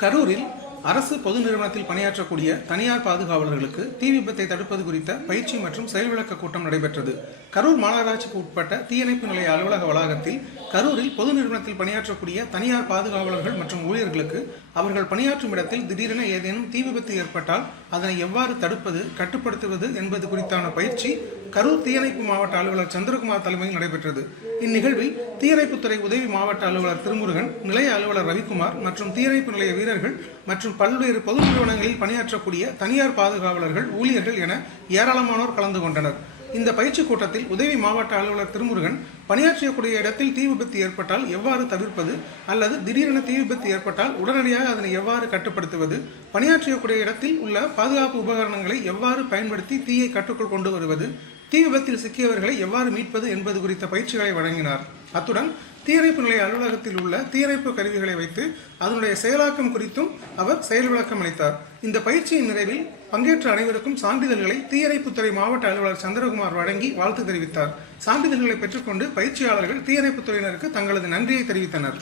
கரூரில் அரசு பொது நிறுவனத்தில் பணியாற்றக்கூடிய தனியார் பாதுகாவலர்களுக்கு தீ விபத்தை தடுப்பது குறித்த பயிற்சி மற்றும் செயல்விளக்க கூட்டம் நடைபெற்றது. கரூர் மாநகராட்சிக்கு உட்பட்ட தீயணைப்பு நிலைய அலுவலக வளாகத்தில் கரூரில் பொது நிறுவனத்தில் பணியாற்றக்கூடிய தனியார் பாதுகாவலர்கள் மற்றும் ஊழியர்களுக்கு அவர்கள் பணியாற்றும் இடத்தில் திடீரென ஏதேனும் தீ விபத்து ஏற்பட்டால் அதனை எவ்வாறு தடுப்பது, கட்டுப்படுத்துவது என்பது குறித்தான பயிற்சி கரூர் தீயணைப்பு மாவட்ட அலுவலர் சந்திரகுமார் தலைமையில் நடைபெற்றது. இந்நிகழ்வில் தீயணைப்புத்துறை உதவி மாவட்ட அலுவலர் திருமுருகன், நிலைய அலுவலர் ரவிக்குமார் மற்றும் தீயணைப்பு நிலைய வீரர்கள் மற்றும் பல்வேறு பொது நிறுவனங்களில் பணியாற்றக்கூடிய தனியார் பாதுகாவலர்கள், ஊழியர்கள் என ஏராளமானோர் கலந்து கொண்டனர். இந்த பயிற்சி கூட்டத்தில் உதவி மாவட்ட அலுவலர் திருமுருகன் பணியாற்றக்கூடிய இடத்தில் தீ விபத்து ஏற்பட்டால் எவ்வாறு தவிர்ப்பது அல்லது திடீரென தீ விபத்து ஏற்பட்டால் உடனடியாக அதனை எவ்வாறு கட்டுப்படுத்துவது, பணியாற்றக்கூடிய இடத்தில் உள்ள பாதுகாப்பு உபகரணங்களை எவ்வாறு பயன்படுத்தி தீயை கட்டுக்குள் கொண்டு வருவது, தீ விபத்தில் சிக்கியவர்களை எவ்வாறு மீட்பது என்பது குறித்த பயிற்சிகளை வழங்கினார். அத்துடன் தீயணைப்பு நிலைய அலுவலகத்தில் உள்ள தீயணைப்பு கருவிகளை வைத்து அதனுடைய செயலாக்கம் குறித்தும் அவர் செயல் விளக்கம் அளித்தார். இந்த பயிற்சியின் நிறைவில் பங்கேற்ற அனைவருக்கும் சான்றிதழ்களை தீயணைப்புத்துறை மாவட்ட அலுவலர் சந்திரகுமார் வழங்கி வாழ்த்து தெரிவித்தார். சான்றிதழ்களை பெற்றுக்கொண்டு பயிற்சியாளர்கள் தீயணைப்புத்துறையினருக்கு தங்களது நன்றியை தெரிவித்தனர்.